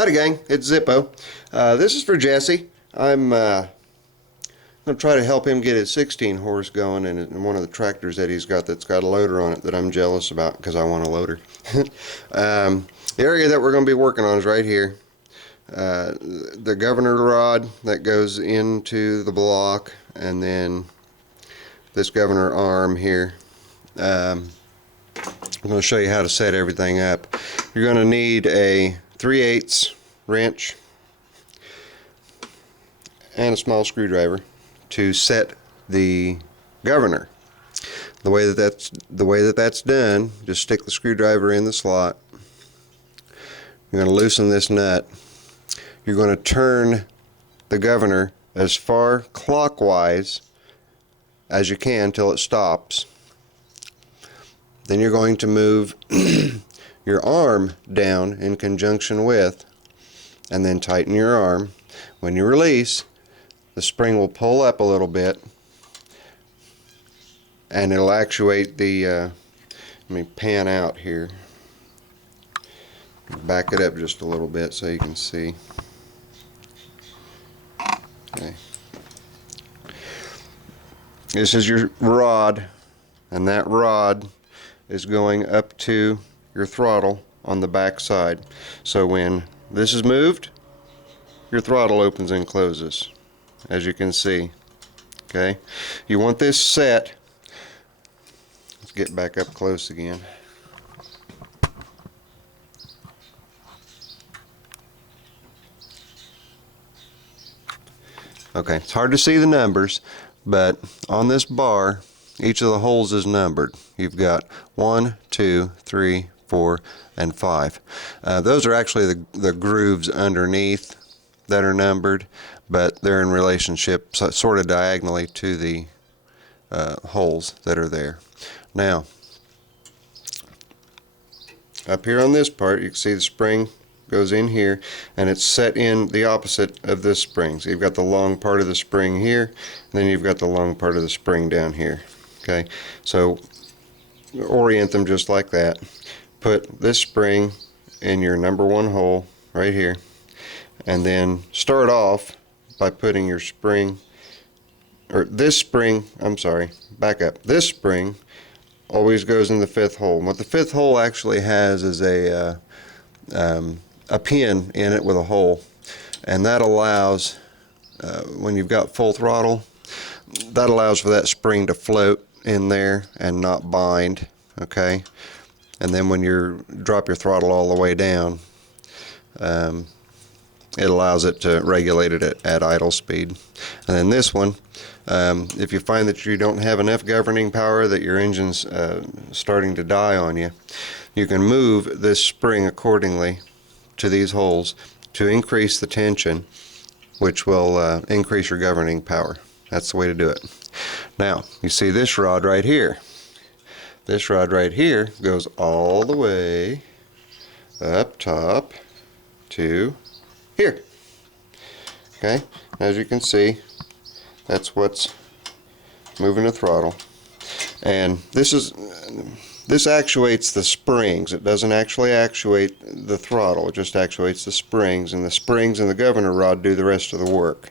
Howdy gang, it's Zippo. This is for Jesse. I'm going to try to help him get his 16 horse going in one of the tractors that he's got that's got a loader on it that I'm jealous about because I want a loader. The area that we're going to be working on is right here. The governor rod that goes into the block, and then this governor arm here. I'm going to show you how to set everything up. You're going to need a 3/8 wrench and a small screwdriver to set the governor. The way that that's done, just stick the screwdriver in the slot. You're going to loosen this nut. You're going to turn the governor as far clockwise as you can till it stops. Then you're going to move your arm down in conjunction with, and then tighten your arm. When you release, the spring will pull up a little bit and it'll actuate the let me pan out here, back it up just a little bit so you can see. Okay, this is your rod, and that rod is going up to your throttle on the back side. So when this is moved, your throttle opens and closes, as you can see. Okay, you want this set. Let's get back up close again. Okay, it's hard to see the numbers, but on this bar, each of the holes is numbered. You've got 1, 2, 3, 4, and 5. Those are actually the grooves underneath that are numbered, but they're in relationship sort of diagonally to the holes that are there. Now, up here on this part, you can see the spring goes in here, and it's set in the opposite of this spring. So you've got the long part of the spring here, and then you've got the long part of the spring down here. Okay, so orient them just like that. Put this spring in your number 1 hole right here, and then start off by putting your spring, or this spring, I'm sorry, back up. This spring always goes in the 5th hole. And what the 5th hole actually has is a pin in it with a hole, and that allows, when you've got full throttle, that allows for that spring to float in there and not bind. Okay, and then when you drop your throttle all the way down, it allows it to regulate it at idle speed. And then this one, if you find that you don't have enough governing power, that your engine's starting to die on you, you can move this spring accordingly to these holes to increase the tension, which will increase your governing power. That's the way to do it. Now, you see this rod right here. This rod right here goes all the way up top to here. Okay, as you can see, that's what's moving the throttle. And this actuates the springs. It doesn't actually actuate the throttle, it just actuates the springs, and the springs and the governor rod do the rest of the work.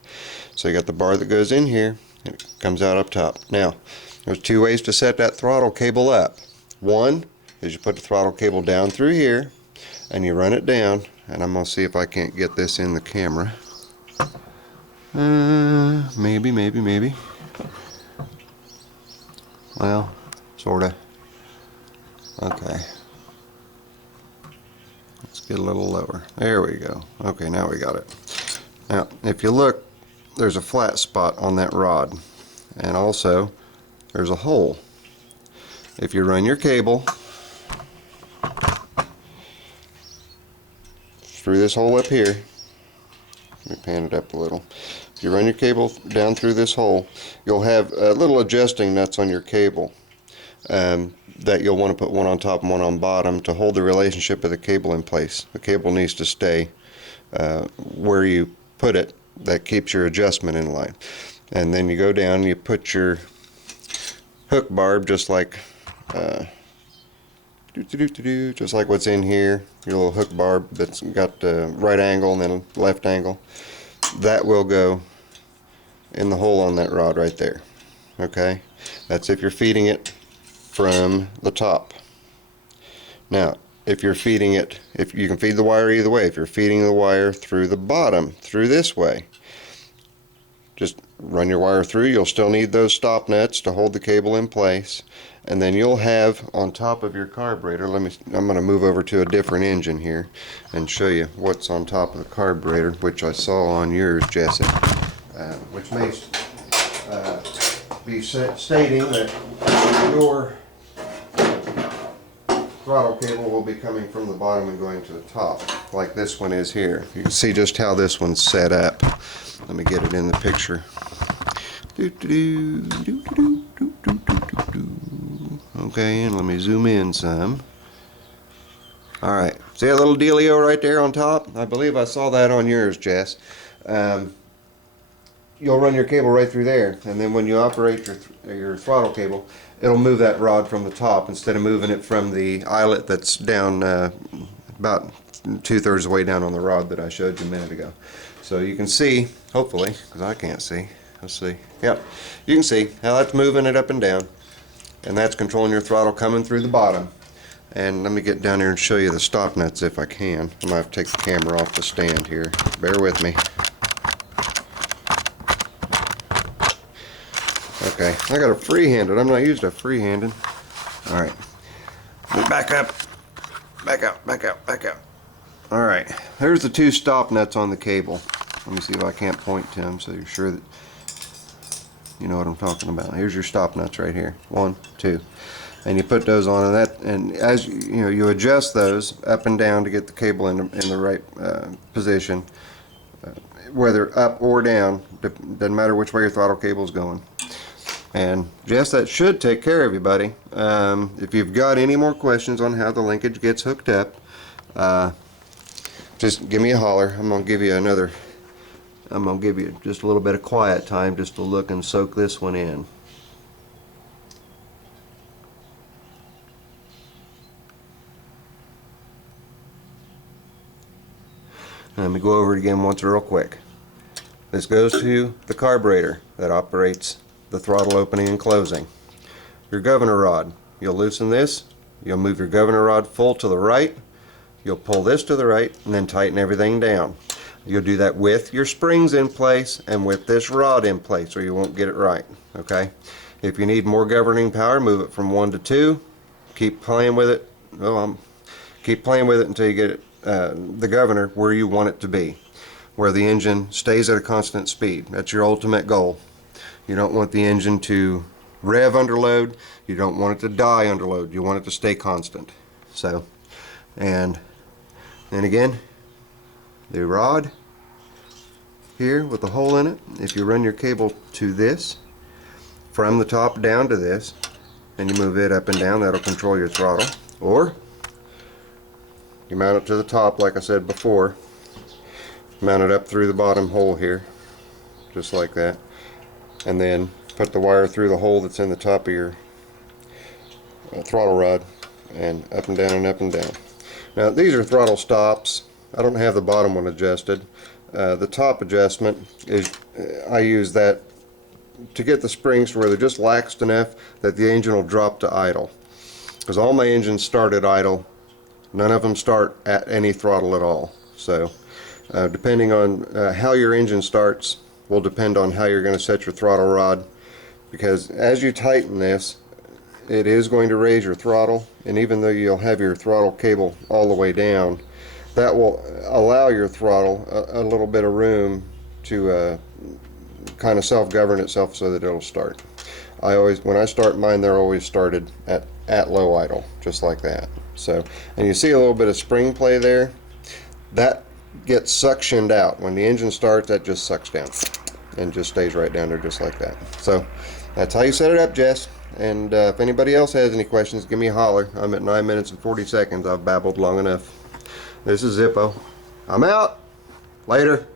So you got the bar that goes in here, and it comes out up top. Now, there's 2 ways to set that throttle cable up. One is you put the throttle cable down through here, and you run it down, and I'm going to see if I can't get this in the camera. Maybe. Well, sorta. Okay. Let's get a little lower. There we go. Okay, now we got it. Now, if you look, there's a flat spot on that rod, and also there's a hole. If you run your cable through this hole up here, let me pan it up a little. If you run your cable down through this hole, you'll have little adjusting nuts on your cable that you'll want to put one on top and one on bottom to hold the relationship of the cable in place. The cable needs to stay where you put it. That keeps your adjustment in line. And then you go down and you put your hook barb just like just like what's in here, your little hook barb that's got right angle and then left angle. That will go in the hole on that rod right there. Okay, that's if you're feeding it from the top. Now, if you're feeding it, if you can feed the wire either way. If you're feeding the wire through the bottom, through this way, just run your wire through. You'll still need those stop nuts to hold the cable in place, and then you'll have on top of your carburetor, I'm going to move over to a different engine here and show you what's on top of the carburetor, which I saw on yours, Jesse, which may be stating that your throttle cable will be coming from the bottom and going to the top, like this one is here. You can see just how this one's set up. Let me get it in the picture. Okay, and let me zoom in some. Alright, see that little dealio right there on top? I believe I saw that on yours, Jess. You'll run your cable right through there, and then when you operate your throttle cable, it'll move that rod from the top instead of moving it from the eyelet that's down about 2/3 of the way down on the rod that I showed you a minute ago. So you can see, hopefully, because I can't see. Let's see. Yep, you can see how that's moving it up and down, and that's controlling your throttle coming through the bottom. And let me get down here and show you the stop nuts if I can. I might have to take the camera off the stand here. Bear with me. Okay, I got a free-handed. I'm not used to free-handed. All right, back up, back out, back out, back out. All right, there's the two stop nuts on the cable. Let me see if I can't point to them so you're sure that you know what I'm talking about. Here's your stop nuts right here. 1, 2, and you put those on, and as you know, you adjust those up and down to get the cable in the right position, whether up or down. Doesn't matter which way your throttle cable is going. And Jess, that should take care of you, buddy. If you've got any more questions on how the linkage gets hooked up, just give me a holler. I'm gonna give you just a little bit of quiet time just to look and soak this one in. Let me go over it again once real quick. This goes to the carburetor that operates the throttle opening and closing. Your governor rod, you'll loosen this, you'll move your governor rod full to the right, you'll pull this to the right, and then tighten everything down. You'll do that with your springs in place and with this rod in place, or you won't get it right. Okay, if you need more governing power, move it from 1 to 2. Keep playing with it. Keep playing with it until you get it, the governor where you want it to be, where the engine stays at a constant speed. That's your ultimate goal. You don't want the engine to rev under load. You don't want it to die under load. You want it to stay constant. So, and then again, the rod here with the hole in it, if you run your cable to this, from the top down to this, and you move it up and down, that'll control your throttle. Or you mount it to the top like I said before, mount it up through the bottom hole here, just like that, and then put the wire through the hole that's in the top of your throttle rod, and up and down and up and down. Now these are throttle stops. I don't have the bottom one adjusted. The top adjustment is, I use that to get the springs to where they're just laxed enough that the engine will drop to idle. Because all my engines start at idle. None of them start at any throttle at all. So depending on how your engine starts will depend on how you're going to set your throttle rod, because as you tighten this, it is going to raise your throttle, and even though you'll have your throttle cable all the way down, that will allow your throttle a little bit of room to kind of self-govern itself so that it'll start. When I start mine, they're always started at low idle, just like that. So, and you see a little bit of spring play there. That gets suctioned out. When the engine starts, that just sucks down and just stays right down there just like that. So that's how you set it up, Jess. And if anybody else has any questions, give me a holler. I'm at 9 minutes and 40 seconds. I've babbled long enough. This is Zippo. I'm out. Later.